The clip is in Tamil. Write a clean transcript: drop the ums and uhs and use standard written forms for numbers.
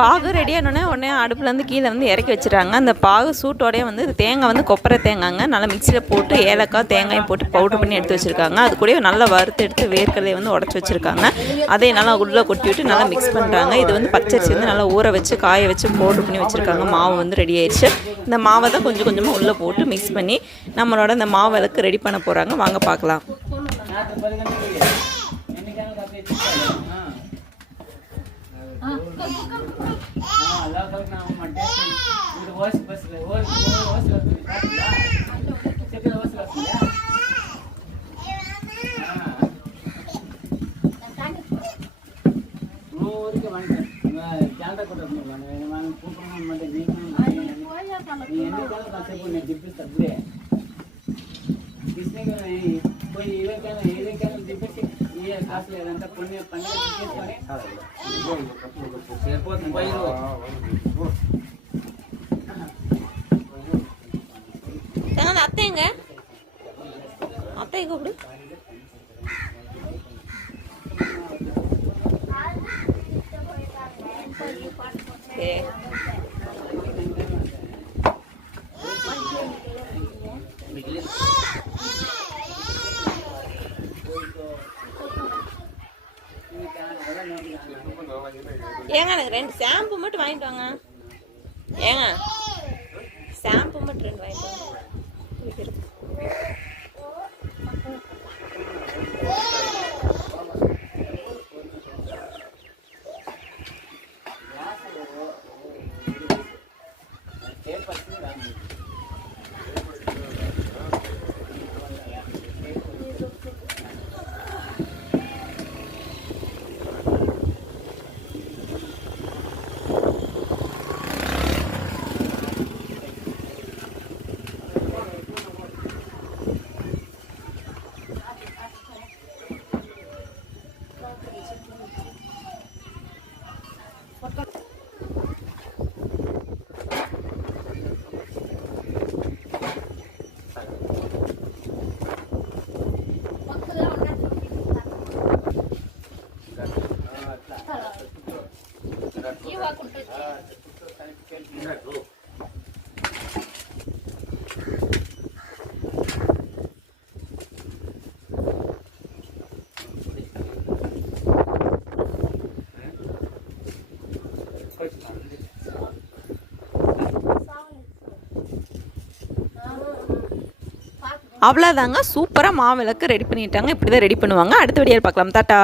பாகு ரெடியானோடனே உடனே அடுப்புலேருந்து கீழே வந்து இறக்கி வச்சுட்டாங்க. அந்த பாகு சூட்டோடய வந்து தேங்காய் வந்து கொப்பரை தேங்காய்ங்க, நல்லா மிக்சியில் போட்டு ஏலக்காய் தேங்காயும் போட்டு பவுட்ரு பண்ணி எடுத்து வச்சுருக்காங்க. அது கூட நல்லா வறுத்து எடுத்து வேர்க்கடலையை வந்து உடச்சி வச்சுருக்காங்க. அதை நல்லா உள்ளே கொட்டி விட்டு நல்லா மிக்ஸ் பண்ணுறாங்க. இது வந்து பச்சரிசி வந்து நல்லா ஊற வச்சு காய வச்சு பவுட்ரு பண்ணி வச்சுருக்காங்க. மாவு வந்து ரெடி ஆயிடுச்சு. இந்த மாவை தான் கொஞ்சம் கொஞ்சமாக உள்ளே போட்டு மிக்ஸ் பண்ணி நம்மளோட இந்த மாவு விளக்கு ரெடி பண்ண போகிறாங்க. வாங்க பார்க்கலாம். அத்தைங்க அத்தை கூப்பிடு. ஏங்க எனக்கு 2 ஷாம்பு மட்டும் வாங்கிட்டு வாங்க. ஏங்க ஷாம்பு மட்டும் 2 வாங்கிட்டு வாங்க. அவ்வளோதாங்க, சூப்பராக மாவிளக்கு ரெடி பண்ணிட்டாங்க. இப்படி தான் ரெடி பண்ணுவாங்க. அடுத்த வீடியோவில் பார்க்கலாம். டாட்டா.